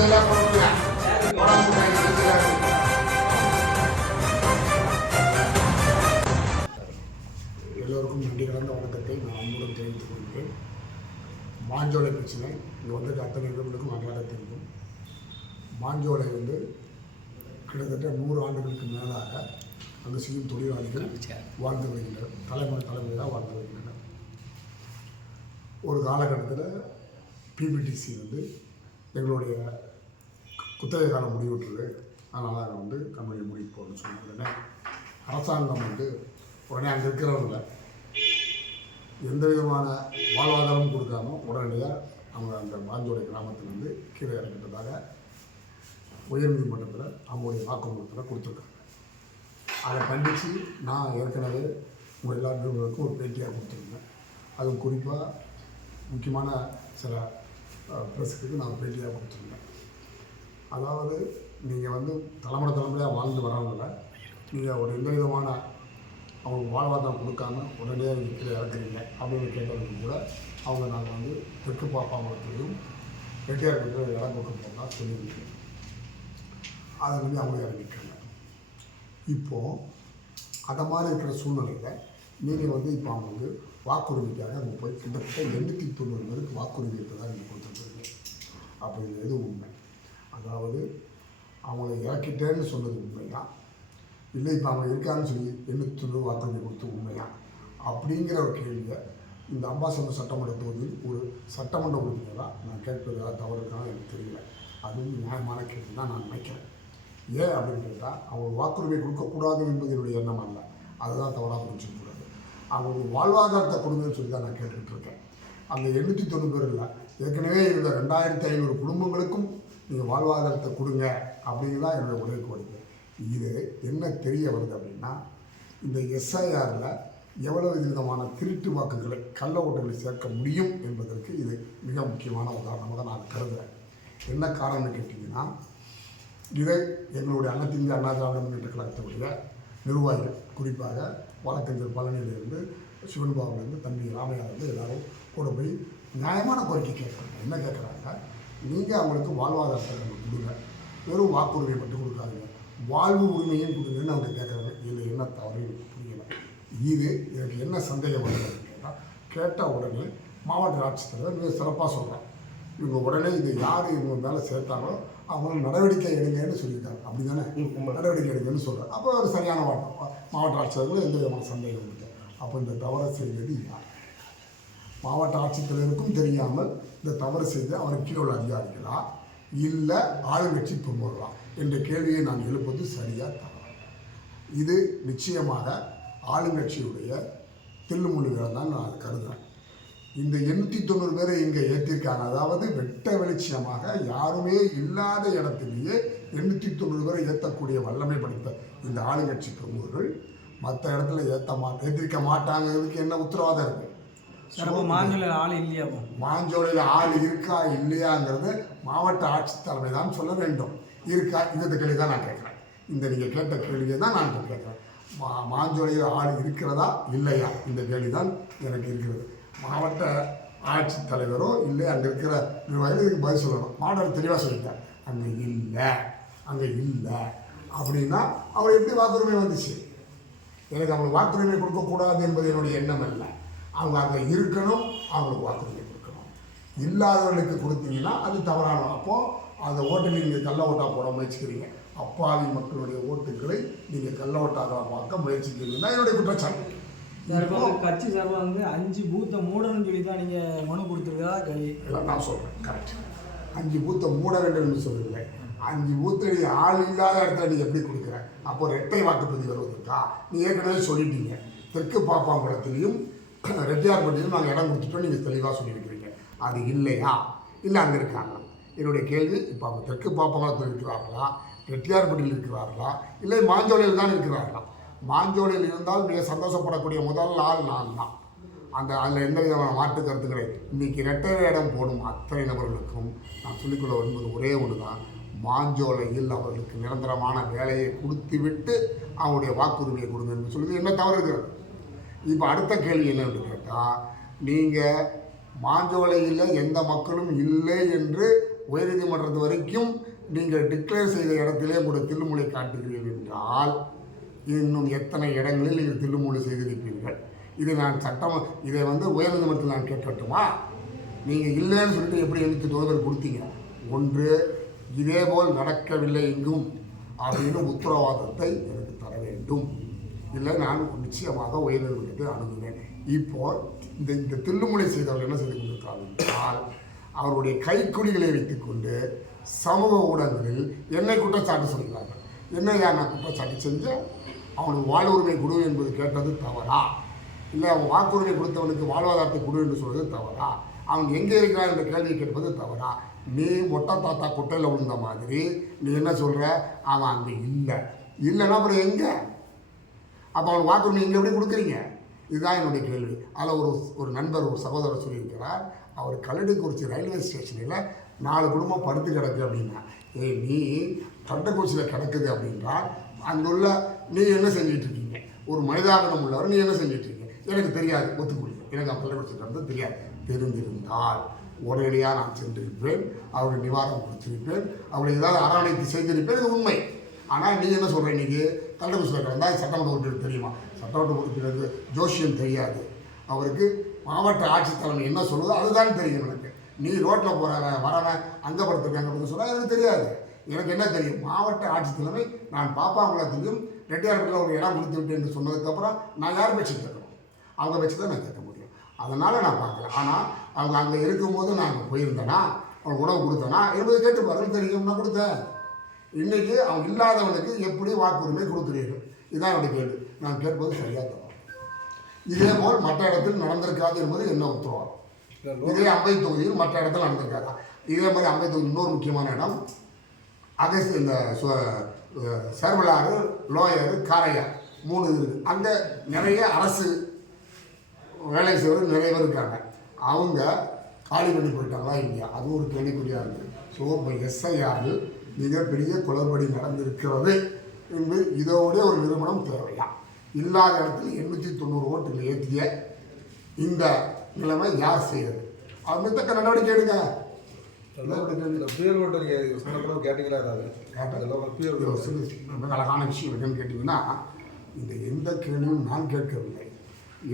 எல்லோருக்கும் நன்றி கலந்த வணக்கத்தை நான் அன்புடன் தெரிவித்துக் கொள்கிறேன். மாஞ்சோலை பிரச்சனை இங்கே வந்து அத்தனை இடங்களுக்கும் நன்றாக தெரியும். மாஞ்சோலை வந்து கிட்டத்தட்ட 100 ஆண்டுகளுக்கு மேலாக அங்கு செய்யும் தொழிலாளிகள் வாழ்ந்து வருகின்றனர். தலைமுறையாக வாழ்ந்து வருகின்றனர். ஒரு காலகட்டத்தில் பிபிடிசி வந்து எங்களுடைய குத்தகை காலம் முடிவுற்றது, அதனால் அதை வந்து கம்பெனி மூடி போகணும்னு சொன்னாங்க. அரசாங்கம் வந்து உடனே அங்கே இருக்கிறவங்கள எந்த விதமான வாழ்வாதாரமும் கொடுக்காம உடனடியாக அவங்க அந்த மாஞ்சோலை கிராமத்திலேருந்து கீழே இறக்கிட்டதாக உயர்நீதிமன்றத்தில் அவங்களுடைய வாக்குமூலத்தில் கொடுத்துருக்காங்க. அதை கண்டித்து நான் ஏற்கனவே உங்கள் எல்லா நிறுவனங்களுக்கும் ஒரு பேட்டியாக கொடுத்துருந்தேன். அதுவும் குறிப்பாக முக்கியமான சில ப்ரெஸ்ஸுக்கு நான் பேட்டியாக கொடுத்துருந்தேன். அதாவது நீங்கள் வந்து தலைமுறையாக வாழ்ந்து வரவங்கள நீங்கள் ஒரு எந்த விதமான அவங்களுக்கு வாழ்வாதாரம் கொடுக்காம உடனடியாக நீங்கள் கீழே இறக்குறீங்க அப்படின்னு கேட்டதுக்கு கூட அவங்க நாங்கள் வந்து தெற்கு பாப்பாமலத்திலையும் வெட்டியாருக்கு இடம் கொடுக்க போனால் சொல்லியிருக்கேன். அதை வந்து அவங்க இறங்கிட்டாங்க. இப்போது அதை மாதிரி இருக்கிற சூழ்நிலையில் நீங்கள் வந்து இப்போ அவங்க வந்து வாக்குரிமைக்காக அவங்க போய் கிட்டத்தட்ட 890 பேருக்கு வாக்குரிமை தான் நீங்கள் கொடுத்துருக்கீங்க. அப்போ இது எது உண்மை? அதாவது அவங்கள இறக்கிட்டேன்னு சொன்னது உண்மையா, இல்லை இப்போ அவங்க இருக்காங்கன்னு சொல்லி 890 வாக்குரிமை கொடுத்து உண்மையா அப்படிங்கிற ஒரு கேள்வியை இந்த அம்பாசமுத்திரம் சட்டமன்ற தொகுதியில் ஒரு சட்டமன்ற உறுப்பினராக நான் கேட்பதாக தவறு இருக்கான்னு எனக்கு தெரியல. அதுவும் நியாயமான கேள்வி தான் நான் நினைக்கிறேன். ஏன் அப்படின்னு கேட்டால் அவங்க வாக்குரிமை கொடுக்கக்கூடாது என்பது என்னுடைய எண்ணம் அல்ல, அதுதான் தவறாக புரிஞ்சுக்கூடாது. அவங்களுக்கு வாழ்வாதாரத்தை கொடுங்கன்னு சொல்லி தான் நான் கேட்டுக்கிட்டு இருக்கேன். அந்த 890 பேர் இல்லை, ஏற்கனவே இருந்த 2500 குடும்பங்களுக்கும் நீங்கள் வாழ்வாதாரத்தை கொடுங்க அப்படிங்கிறதான் என்னுடைய ஒரே கோரிக்கை. இது என்ன தெரிய வருது அப்படின்னா, இந்த எஸ்ஐஆரில் எவ்வளவு விதமான திருட்டு வாக்குகளை கள்ள ஓட்டுகளை சேர்க்க முடியும் என்பதற்கு இது மிக முக்கியமான உதாரணமாக நான் கருதுகிறேன். என்ன காரணம்னு கேட்டிங்கன்னா, இதை எங்களுடைய அனைத்து இந்திய அண்ணா திராவிட முன்னேற்ற கழகத்தினுடைய நிர்வாகிகள், குறிப்பாக வழக்கறிஞர் பழனியிலிருந்து சிவன்பாபுலேருந்து தம்பி ராமையாவிலிருந்து எல்லாரும் கூட போய் நியாயமான கோரிக்கை கேட்குறாங்க. என்ன கேட்குறாங்க? நீங்கள் அவங்களுக்கு வாழ்வாதாரத்தை கொடுங்க, வெறும் வாக்குரிமை மட்டும் கொடுக்காதீங்க, வாழ்வு உரிமையும் கொடுங்கன்னு அவங்க கேட்குறாங்க. இதில் என்ன தவறு புரியலை. இது எனக்கு என்ன சந்தேகம் வருது கேட்டால், கேட்ட உடனே மாவட்ட ஆட்சித்தலைவர் மிக சிறப்பாக சொல்கிறாங்க. இவங்க உடனே இது யார் இவங்க மேலே சேர்த்தாங்களோ அவங்களும் நடவடிக்கை எடுங்கன்னு சொல்லியிருக்காங்க. அப்படி தானே நடவடிக்கை எடுங்கன்னு சொல்கிறாங்க. அப்போ ஒரு சரியான மாவட்ட ஆட்சித்தலைவர்களும் எந்த விதமான சந்தேகம் இருக்குது. அப்போ இந்த தவறை செய்வது யார்? மாவட்ட ஆட்சித்தலைவருக்கும் தெரியாமல் இந்த தவறு செய்து அவருக்கு கீழே உள்ள அதிகாரிகளா, இல்லை ஆளுங்கட்சி பொறுப்பவர்களா என்ற கேள்வியை நான் எழுப்பது சரியாக தவறு. இது நிச்சயமாக ஆளுங்கட்சியுடைய தில்லுமுள்ளுகளை தான் நான் கருதுகிறேன். இந்த 890 பேரை இங்கே ஏற்றிருக்காங்க. அதாவது வெட்ட வெளிச்சமாக யாருமே இல்லாத இடத்திலேயே 890 பேரை ஏற்றக்கூடிய வல்லமை படைத்த இந்த ஆளுங்கட்சி பிரமுகர்கள் மற்ற இடத்துல ஏற்றிருக்க மாட்டாங்கிறதுக்கு என்ன உத்தரவாதம் இருக்குது? மாஞ்சோலையில் ஆள் இல்லையா? மாஞ்சோலையில் ஆள் இருக்கா இல்லையாங்கிறது மாவட்ட ஆட்சித்தலைமை தான் சொல்ல வேண்டும். இருக்கா? இந்த கேள்வி தான் நான் கேட்குறேன். இந்த நீங்கள் கேட்ட கேள்வியை தான் நான் இப்போ கேட்குறேன். மாஞ்சோலையில் ஆள் இருக்கிறதா இல்லையா இந்த கேள்வி தான் எனக்கு இருக்கிறது. மாவட்ட ஆட்சித்தலைவரோ இல்லை அங்கே இருக்கிற நிர்வாகிகள் இதுக்கு பதில் சொல்லணும். மாவட்ட தெளிவாக சொல்லிட்டார், அங்கே இல்லை அப்படின்னா அவர் எப்படி வாக்குரிமை வந்துச்சு? எனக்கு அவங்களுக்கு வாக்குரிமை கொடுக்கக்கூடாது என்பது என்னுடைய எண்ணம் இல்லை. அவங்க அங்கே இருக்கணும், அவங்களுக்கு வாக்குரிமை கொடுக்கணும். இல்லாதவர்களுக்கு கொடுத்தீங்கன்னா அது தவறான. அப்போது அந்த ஓட்டை நீங்கள் கள்ள ஓட்டாக போட முயற்சிக்கிறீங்க. அப்பாவி மக்களுடைய ஓட்டுகளை நீங்கள் கள்ள ஓட்டாக பார்க்க முயற்சிக்கிறீங்கன்னா என்னுடைய குற்றச்சாட்டு. கட்சி சார்பாக வந்து 5 பூத்தை மூடணும்னு சொல்லி தான் நீங்கள் மனு கொடுத்துருக்கா? இல்லை, நான் சொல்கிறேன் கரெக்ட். 5 பூத்தை மூட வேண்டும் என்று சொல்லவில்லை. 5 பூத்தை நீ ஆள் இல்லாத இடத்துல நீ எப்படி கொடுக்குற? அப்போ ரெட்டை வாக்குப்பதிவு வருவதற்கா? நீ ஏற்கனவே சொல்லிட்டீங்க. தெற்கு பாப்பாங்குளத்திலையும் ரெட்டியார்பட்டியிலும் நாங்கள் இடம் கொடுத்துட்டோம், நீங்கள் தெளிவாக சொல்லியிருக்கிறீங்க. அது இல்லையா? இல்லை அங்கே இருக்காங்க. என்னுடைய கேள்வி, இப்போ அவங்க தெற்கு பாப்பாங்குளத்தில் இருக்கிறார்களா, ரெட்டியார்பட்டியில் இருக்கிறார்களா, இல்லை மாஞ்சோலையில் தான் இருக்கிறார்களா? மாஞ்சோலையில் இருந்தால் மிக சந்தோஷப்படக்கூடிய முதல் ஆள் நான் தான். அதில் எந்த விதமான மாற்று கருத்துக்களை இன்றைக்கி ரெட்டை இடம் போடும் அத்தனை நபர்களுக்கும் நான் சொல்லிக்கொள்ள வரும்போது ஒரே ஒன்று தான், மாஞ்சோலையில் அவர்களுக்கு நிரந்தரமான வேலையை கொடுத்து விட்டு அவங்களுடைய வாக்குரிமையை கொடுங்க என்று சொல்லுது என்ன தவறு இருக்கிறது? இப்போ அடுத்த கேள்வி என்னன்னு கேட்டால், நீங்கள் மாஞ்சோலையில் எந்த மக்களும் இல்லை என்று உயர்நீதிமன்றத்து வரைக்கும் நீங்கள் டிக்ளேர் செய்த இடத்திலே கூட தில்லுமுலை காட்டுகிறீர்கள் என்றால் இன்னும் எத்தனை இடங்களில் நீங்கள் தில்லுமுலை செய்திருப்பீர்கள்? இது நான் இதை உயர்நீதிமன்றத்தில் நான் கேட்கட்டுமா? நீங்கள் இல்லைன்னு சொல்லிட்டு எப்படி எனக்கு தோதல் கொடுத்தீங்க? ஒன்று, இதேபோல் நடக்கவில்லை எங்கும் அப்படின்னு உத்தரவாதத்தை எனக்கு தர வேண்டும். இல்லை நான் நிச்சயமாக உயர்நீதிமன்றத்தை அணுகுவேன். இப்போ இந்த தில்லுமுலை செய்தவர்கள் என்ன செய்து கொண்டிருக்கிறார்கள் என்றால், அவருடைய கைக்குலிகளை வைத்துக்கொண்டு சமூக ஊடகங்களில் என்னை குற்றச்சாட்டு சொல்கிறார்கள். என்னையா நான் குற்றச்சாட்டு செஞ்சேன்? அவனுக்கு வாழ்வுரிமை கொடு என்பது கேட்டது தவறா? இல்லை அவன் வாக்குரிமை கொடுத்தவனுக்கு வாழ்வாதாரத்தை கொடு என்று சொல்வது தவறா? அவன் எங்கே இருக்கிறான் என்ற கேள்வியை கேட்பது தவறா? நீ மொட்டை தாத்தா குட்டையில் விழுந்த மாதிரி நீ என்ன சொல்கிற? அவன் அங்கே இல்லைன்னா அப்புறம் எங்கே? அப்போ அவன் வாக்குரிமை இங்கே எப்படி கொடுக்குறீங்க? இதுதான் என்னுடைய கேள்வி. அதில் ஒரு நண்பர், ஒரு சகோதரர் சொல்லியிருக்கிறார், அவர் கல்லடிக்குறிச்சி ரயில்வே ஸ்டேஷனில் 4 குடும்பம் படுத்து கிடக்கு அப்படின்னா, நீ கண்டக்குறிச்சியில் கிடக்குது அப்படின்றால் அங்குள்ள நீ என்ன செஞ்சிட்ருக்கீங்க? ஒரு மனிதாபனம் உள்ளவர் நீ என்ன செஞ்சிட்ருக்கீங்க? எனக்கு தெரியாது, ஒத்துக்கொள்ளுங்க, எனக்கு கள்ளக்குறிச்சி கிடந்தது தெரியாது. தெரிந்திருந்தால் உடனடியாக நான் சென்றிருப்பேன், அவருடைய நிவாரணம் கொடுத்திருப்பேன், அவரை ஏதாவது அரவணைத்து செய்திருப்பேன். இது உண்மை. ஆனால் நீ என்ன சொல்கிற? இன்றைக்கி கள்ளக்குறிச்சியில் கிடந்தால் சட்டமன்ற உறுப்பினர் தெரியுமா? சட்டமன்ற உறுப்பினருக்கு ஜோசியம் தெரியாது. அவருக்கு மாவட்ட ஆட்சித்தலைமை என்ன சொல்லுதோ அதுதான் தெரியும். எனக்கு நீ ரோட்டில் போகிறவன் வரவன் அங்கே படுத்துருக்காங்க அப்படின்னு சொன்னால் எனக்கு தெரியாது. எனக்கு என்ன தெரியும்? மாவட்ட ஆட்சித்தலைமை நான் பாப்பாங்குளத்துக்கும் ரெட்டியார்பட்டில் ஒரு இடம் கொடுத்து விட்டு என்று சொன்னதுக்கப்புறம் நான் யார் பேச்சு கேட்கணும்? அவங்க பேச்சு தான் நான் கேட்க முடியும். அதனால் நான் பார்க்கல. ஆனால் அவங்க அங்கே இருக்கும்போது நான் அங்கே போயிருந்தேனா, அவங்க உணவு கொடுத்தேனா என்பதை கேட்டு பாருங்கள், தெரியும். நான் கொடுத்தேன். இன்றைக்கி அவங்க இல்லாதவனுக்கு எப்படி வாக்குரிமை கொடுக்குறீர்கள்? இதுதான் என்னுடைய கேள்வி. நான் கேட்பது சரியாக தரும். இதேபோல் மற்ற இடத்தில் நடந்திருக்காது என்பது என்ன உத்தரவாதம்? இதே அம்பை தொகுதியில் மற்ற இடத்துல நடந்திருக்காதா? இதே மாதிரி அம்பை தொகுதி இன்னொரு முக்கியமான இடம் இந்த சேர்வலாறு, லோயரு, காரையார் 3 இருக்குது. அங்கே நிறைய அரசு வேலை செய்வது நிறைய பேர் இருக்காங்க. அவங்க காலி பண்ணி போயிட்டாங்களா இல்லையா? அது ஒரு கேள்விக்குறியாக இருக்குது. ஸோ இப்போ எஸ்ஐஆரில் மிகப்பெரிய குளறுபடி நடந்திருக்கிறது என்று இதோட ஒரு நிறுவனம் தேவையா? இல்லாத இடத்துல 890 ஓட்டுகள் ஏற்றிய இந்த நிலைமை யார் செய்கிறது? அது மித்தக்க நடவடிக்கை எடுங்க. அழகான விஷயம் என்னன்னு கேட்டிங்கன்னா, இந்த எந்த கேள்வியும் நான் கேட்கவில்லை.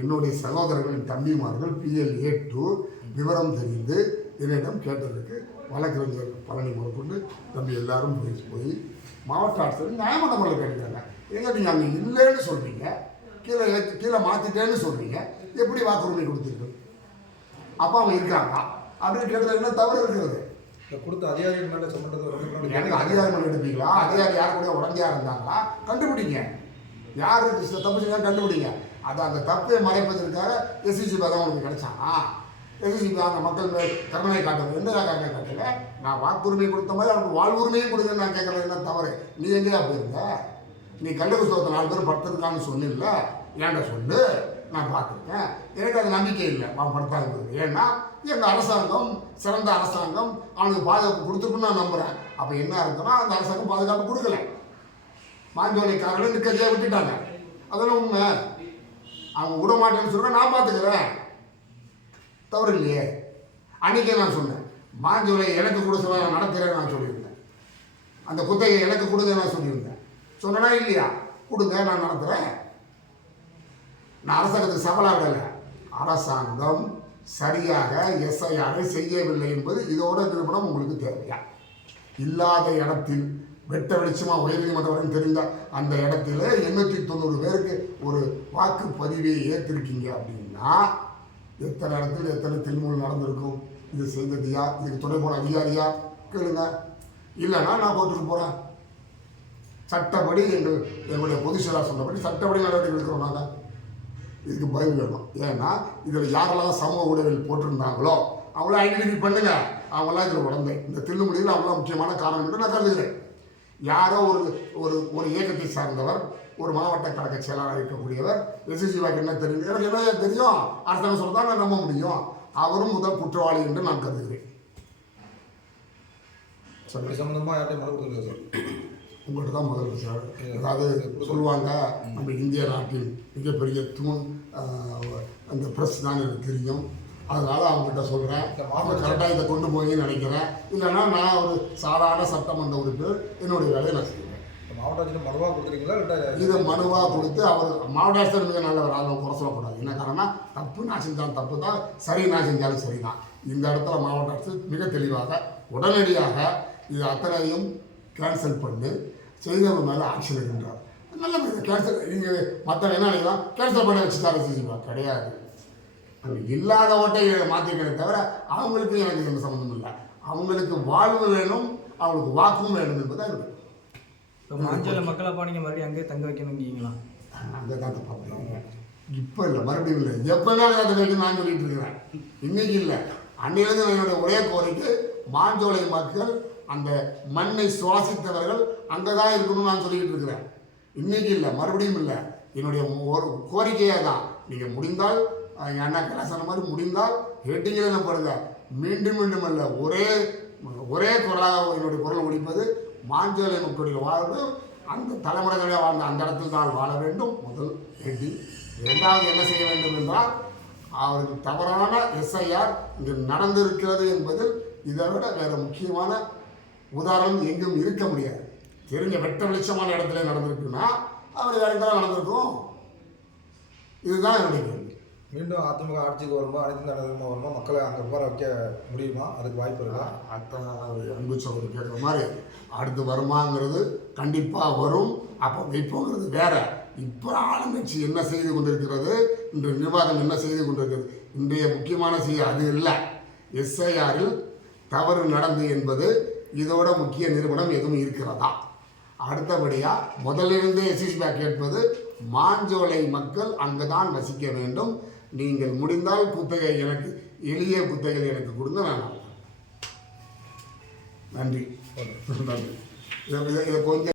என்னுடைய சகோதரர்களின் தம்பிமார்கள் PLA 2 விவரம் தெரிந்து என்னிடம் கேட்டதற்கு வழக்கறிஞர் பழனி முதற்கொண்டு தம்பி எல்லாரும் போய் மாவட்ட ஆட்சியர் நியாயமான முறையில் கேட்டுக்காங்க. எங்கே நீங்கள் அங்கே இல்லைன்னு சொல்கிறீங்க, கீழே மாற்றிட்டேன்னு சொல்கிறீங்க, எப்படி வாக்குரிமை கொடுத்தீர்கள்? அப்போ அவங்க இருக்காங்க அப்படின்னு கேட்டதில் என்ன தவறு இருக்கிறது? கொடுத்த அதிகாரிகள் மேலே சொன்னது எனக்கு அதிகாரி மேலே எடுப்பீங்களா? அதிகாரி யார் கூட உடந்தையாக இருந்தாங்களா? கண்டுபிடிங்க. யார் தப்பு செஞ்சா கண்டுபிடிங்க. அது அந்த தப்பை மறைப்பதற்காக SCCB தான் உங்களுக்கு கிடைச்சானா? SCCB அந்த மக்கள் கருணை காட்டுறது எந்த கருணை காட்டல? நான் வாக்குரிமை கொடுத்த மாதிரி அவனுக்கு வாழ்வுரிமையும் கொடுக்குன்னு நான் கேட்கறது என்ன தவறு? நீ எங்கேயா போயிருந்த? நீ கள்ளக்குறிச்சியில் 4 பேர் படுத்திருக்கான்னு சொன்னில்ல, ஏன்டா சொல்லு, நான் பார்த்துருக்கேன். எனக்கு அது நம்பிக்கை இல்லை அவன் படுத்தாங்க. ஏன்னா எங்கள் அரசாங்கம் சிறந்த அரசாங்கம், அவனுக்கு பாதுகாப்பு கொடுத்துருக்குன்னு நான் நம்புகிறேன். அப்போ என்ன இருக்குன்னா, அந்த அரசாங்கம் பாதுகாப்பு கொடுக்கல, மாஞ்சோலைக்காரர்கள் நிற்கிறதே விட்டுட்டாங்க. அதெல்லாம் உண்மை. அவங்க விட மாட்டேன்னு சொல்கிறேன், நான் பார்த்துக்கிறேன், தவறு இல்லையே. அன்றைக்கே நான் சொன்னேன், மாஞ்சோலை எனக்கு கூட சொல்ல நான் நடத்துகிறேன்னு நான் சொல்லியிருந்தேன். அந்த குத்தகை எனக்கு கொடுங்க நான் சொல்லியிருந்தேன். சொன்னா இல்லையா? கொடுங்க, நான் நடத்துகிறேன். நான் அரசாங்கத்துக்கு சவாலாக விடலை. அரசாங்கம் சரியாக SIR செய்யவில்லை என்பது இதோட நிரூபணம் உங்களுக்கு தேவையா? இல்லாத இடத்தில் வெட்ட வெளிச்சமாக உயர்நீதிமன்றம் வரைக்கும் தெரிந்த அந்த இடத்துல 890 பேருக்கு ஒரு வாக்குப்பதிவை ஏற்றிருக்கீங்க அப்படின்னா எத்தனை இடத்துல எத்தனை தில்முல் நடந்திருக்கும்? இது செய்தது யார்? இதுக்கு துணை போன அதிகாரியா? கேளுங்க. இல்லைன்னா நான் கோர்ட்டுக்கு போகிறேன். சட்டப்படி எங்களுடைய பொதுச் செயலாளர் சொன்னபடி சட்டப்படி நடவடிக்கை எடுக்கிறோம். நாங்கள் இதுக்கு பதில் வேணும். ஏன்னா இதில் யாரெல்லாம் சமூக ஊடகங்கள் போட்டிருந்தாங்களோ அவங்கள ஐடென்டிஃபை பண்ணுங்க. அவங்களாம் இதில் உடந்தை. இந்த தில்லுமுடியில் அவங்களாம் முக்கியமான காரணம் என்று நான் கருதுகிறேன். யாரோ ஒரு இயக்கத்தை சார்ந்தவர், ஒரு மாவட்ட கழக செயலாளர் இருக்கக்கூடியவர் SCCBக்கு என்ன தெரியும்? எனக்கு என்ன தெரியும்? அரசாங்கம் சொல்லிதான் நான் நம்ப முடியும். அவரும் முதல் குற்றவாளி என்று நான் கருதுகிறேன். சம்பந்தமாக யார்ட்டையும் மனு கொடுத்துருங்க சார். உங்கள்கிட்ட தான் முதல்ல சார். அதாவது சொல்லுவாங்க, நம்ம இந்திய நாட்டின் மிகப்பெரிய தூண் அந்த ப்ரெஸ் தான் எனக்கு தெரியும். அதனால அவங்ககிட்ட சொல்கிறேன், இந்த அவங்க மாவட்ட கரெக்டாக இதை கொண்டு போய் நினைக்கிறேன். இல்லைன்னா நான் ஒரு சாதாரண சட்டமன்ற உறுப்பினர் என்னுடைய வேலையை நான் செய்வேன். மாவட்ட ஆட்சியர் மனுவாக கொடுத்துருக்கீங்களா இல்லை இதை மனுவாக கொடுத்து அவர் மாவட்ட ஆட்சியர் மிக நல்லவர், அதை குறை சொல்லக்கூடாது. என்ன காரணம்னா தப்பு நான் செஞ்சாலும் தப்பு தான், சரி நான் செஞ்சாலும் சரி தான். இந்த இடத்துல மாவட்ட ஆட்சியர் மிக தெளிவாக உடனடியாக இது அத்தனையும் கேன்சல் பண்ணி செய்தவங்க மேலே ஆக்ஷன் எடுக்கின்றார். நல்ல கேன்சல் இங்கே மற்றவங்க என்ன நினைக்கலாம், கேன்சல் பண்ண வச்சு தர செஞ்சுப்பா, கிடையாது. அங்கே இல்லாத ஓட்டை மாற்றிக்கிறத தவிர அவங்களுக்கு எனக்கு எந்த சம்மந்தம் இல்லை. அவங்களுக்கு வாழ்வு வேணும், அவங்களுக்கு வாக்கும் வேணும் என்பதாக இருக்குது. இப்போ மாஞ்சோலை மக்களை பாணிங்க மறுபடியும் அங்கேயே தங்க வைக்கணுங்கீங்களா? அங்கே தான் பார்ப்பீங்க. இப்போ இல்லை, மறுபடியும் இல்லை, எப்போவே அதை வைக்கணும் நான் சொல்லிட்டு இருக்கிறேன். இன்னைக்கு இல்லை, அன்னையிலேருந்து என்னுடைய ஒரே கோரிக்கை மாஞ்சோலை மக்கள் அந்த மண்ணை சுவாசித்தவர்கள் அங்கே தான் இருக்கணும்னு நான் சொல்லிக்கிட்டு இருக்கிறேன். இன்னைக்கு இல்லை, மறுபடியும் இல்லை. என்னுடைய ஒரு கோரிக்கையாக தான், நீங்கள் முடிந்தால் எங்கள் அண்ணா கலாசார மாதிரி முடிந்தால் ஹெட்டிங்கில் என்ன பண்ணுங்க, மீண்டும் மீண்டும் அல்ல, ஒரே குரலாக என்னுடைய குரல் ஒழிப்பது மாஞ்சோலை மக்களுடைய வாழ்வு அந்த தலைமுறைகளே வாழ்ந்த அந்த இடத்தில் தான் வாழ வேண்டும். முதல் ஹெட்டிங். இரண்டாவது என்ன செய்ய வேண்டும் என்றால், அவருக்கு தவறான எஸ்ஐஆர் இங்கு நடந்திருக்கிறது என்பதில் இதை விட வேறு முக்கியமான உதாரணம் எங்கும் இருக்க முடியாது. தெரிஞ்ச வெட்ட வெளிச்சமான இடத்துல நடந்திருக்குன்னா அவர் வேறு தான் நடந்திருக்கும். இதுதான் என்னுடைய கேள்வி. மீண்டும் அதிமுக ஆட்சிக்கு வருமா, அனைத்து இந்திய அண்ணா திமுக வருமா, மக்களை அங்கே உட்கார வைக்க முடியுமா, அதுக்கு வாய்ப்பு இருக்கா? அத்தனை அன்பு சகோதரர் கேட்குற மாதிரி அடுத்து வருமாங்கிறது கண்டிப்பாக வரும். அப்போ வைப்போங்கிறது வேற. இப்போ ஆளுங்கட்சி என்ன செய்து கொண்டிருக்கிறது, இன்று நிர்வாகம் என்ன செய்து கொண்டிருக்கிறது, இன்றைய முக்கியமான செய்தி அது இல்லை. எஸ்ஐஆரில் தவறு நடந்து என்பது இதோட முக்கிய நிறுவனம் எதுவும் இருக்கிறதா? அடுத்தபடியாக முதலிருந்து எஸ்எஸ் பேக் கேட்பது, மாஞ்சோலை மக்கள் அங்கே தான் வசிக்க வேண்டும். நீங்கள் முடிந்தால் குத்தகை எனக்கு, எளிய குத்தகை எனக்கு கொடுங்க, நான் நன்றி. நன்றி. இதை கொஞ்சம்